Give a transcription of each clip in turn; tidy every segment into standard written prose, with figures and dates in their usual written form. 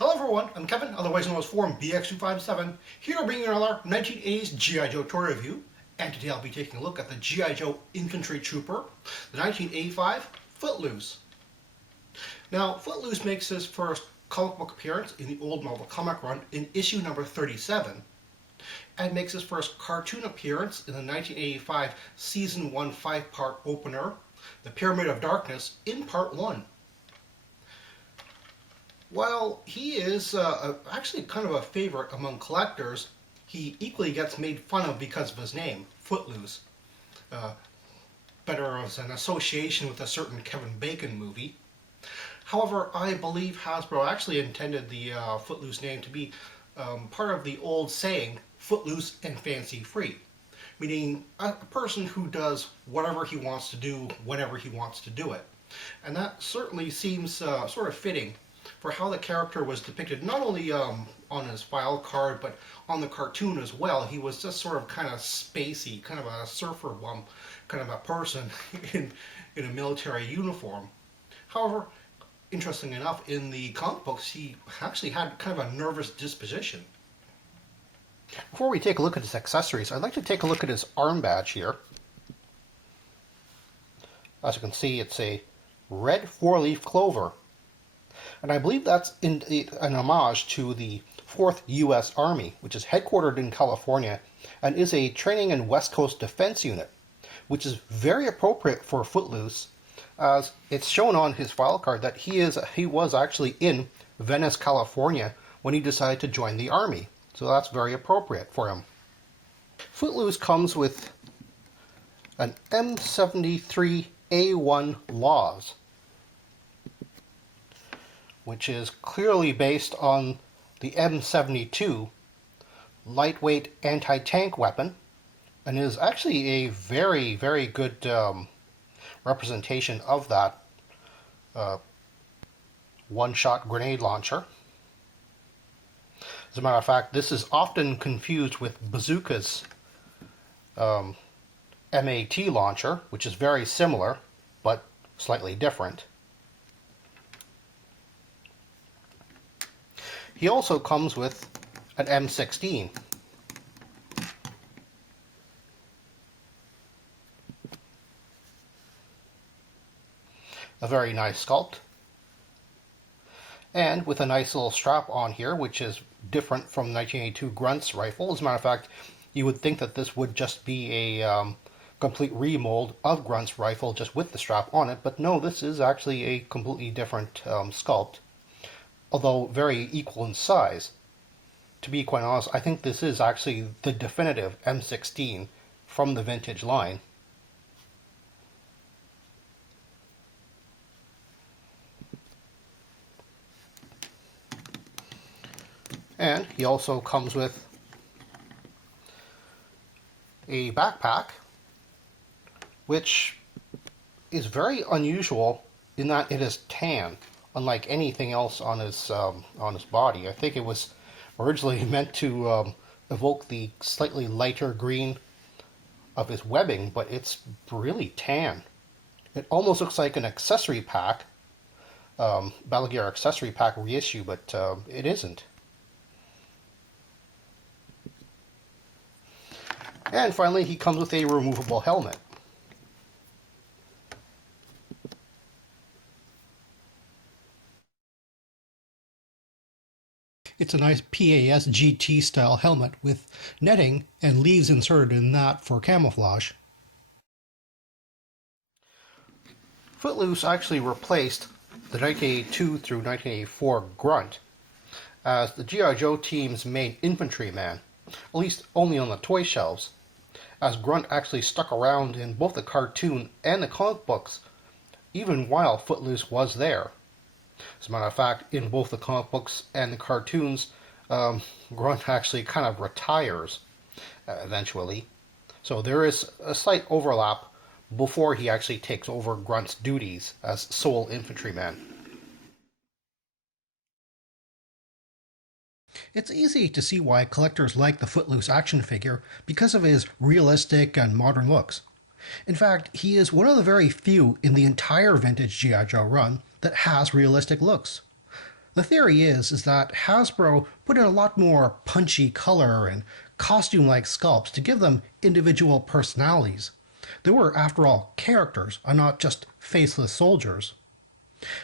Hello everyone, I'm Kevin, otherwise known as Forum BX257, here to bring you another 1980s G.I. Joe toy review, and today I'll be taking a look at the G.I. Joe Infantry Trooper, the 1985 Footloose. Now, Footloose makes his first comic book appearance in the old Marvel comic run in issue number 37, and makes his first cartoon appearance in the 1985 Season 1 5-part opener, The Pyramid of Darkness, in Part 1. While he is actually kind of a favorite among collectors, he equally gets made fun of because of his name, Footloose. Better as an association with a certain Kevin Bacon movie. However, I believe Hasbro actually intended the Footloose name to be part of the old saying, footloose and fancy free. Meaning a person who does whatever he wants to do, whenever he wants to do it. And that certainly seems sort of fitting for how the character was depicted, not only on his file card, but on the cartoon as well. He was just sort of kind of spacey, kind of a surfer bum, kind of a person in a military uniform. However, interesting enough, in the comic books, he actually had kind of a nervous disposition. Before we take a look at his accessories, I'd like to take a look at his arm badge here. As you can see, it's a red four-leaf clover. And I believe that's an homage to the 4th U.S. Army, which is headquartered in California and is a training and West Coast defense unit, which is very appropriate for Footloose, as it's shown on his file card that he was actually in Venice, California when he decided to join the Army. So that's very appropriate for him. Footloose comes with an M73A1 Laws, which is clearly based on the M72 lightweight anti-tank weapon, and is actually a very, very good representation of that one-shot grenade launcher. As a matter of fact, this is often confused with Bazooka's MAT launcher, which is very similar, but slightly different. He also comes with an M16. A very nice sculpt. And with a nice little strap on here, which is different from 1982 Grunt's rifle. As a matter of fact, you would think that this would just be a complete remold of Grunt's rifle just with the strap on it, but no, this is actually a completely different sculpt, although very equal in size. To be quite honest, I think this is actually the definitive M16 from the vintage line. And he also comes with a backpack, which is very unusual in that it is tan, unlike anything else on his body. I think it was originally meant to evoke the slightly lighter green of his webbing, but it's really tan. It almost looks like an accessory pack, Battle Gear accessory pack reissue, but it isn't. And finally, he comes with a removable helmet. It's a nice PAS GT style helmet with netting and leaves inserted in that for camouflage. Footloose actually replaced the 1982 through 1984 Grunt as the G.I. Joe team's main infantryman, at least only on the toy shelves, as Grunt actually stuck around in both the cartoon and the comic books, even while Footloose was there. As a matter of fact, in both the comic books and the cartoons, Grunt actually kind of retires eventually. So there is a slight overlap before he actually takes over Grunt's duties as sole infantryman. It's easy to see why collectors like the Footloose action figure because of his realistic and modern looks. In fact, he is one of the very few in the entire vintage G.I. Joe run that has realistic looks. The theory is that Hasbro put in a lot more punchy color and costume-like sculpts to give them individual personalities. They were, after all, characters and not just faceless soldiers.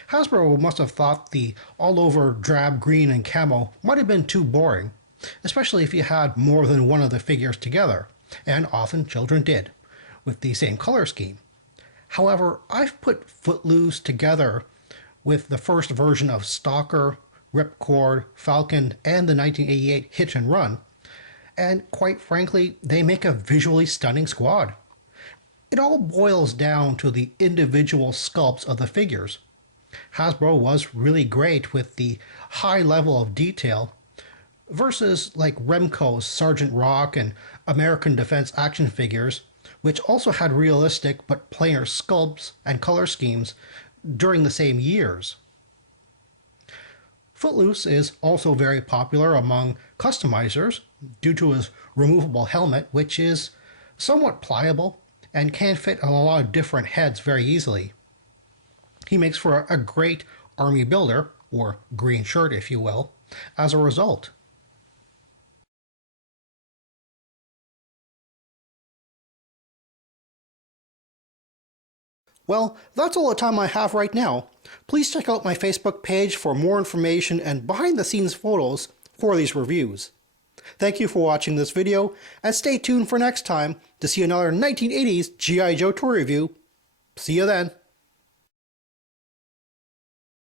Hasbro must have thought the all-over drab green and camo might have been too boring, especially if you had more than one of the figures together, and often children did, with the same color scheme. However, I've put Footloose together with the first version of Stalker, Ripcord, Falcon, and the 1988 Hit and Run, and quite frankly, they make a visually stunning squad. It all boils down to the individual sculpts of the figures. Hasbro was really great with the high level of detail versus like Remco's Sergeant Rock and American Defense action figures, which also had realistic but plainer sculpts and color schemes during the same years. Footloose is also very popular among customizers due to his removable helmet, which is somewhat pliable and can fit on a lot of different heads very easily. He makes for a great army builder, or green shirt if you will, as a result. Well, that's all the time I have right now. Please check out my Facebook page for more information and behind-the-scenes photos for these reviews. Thank you for watching this video, and stay tuned for next time to see another 1980s G.I. Joe toy review. See you then.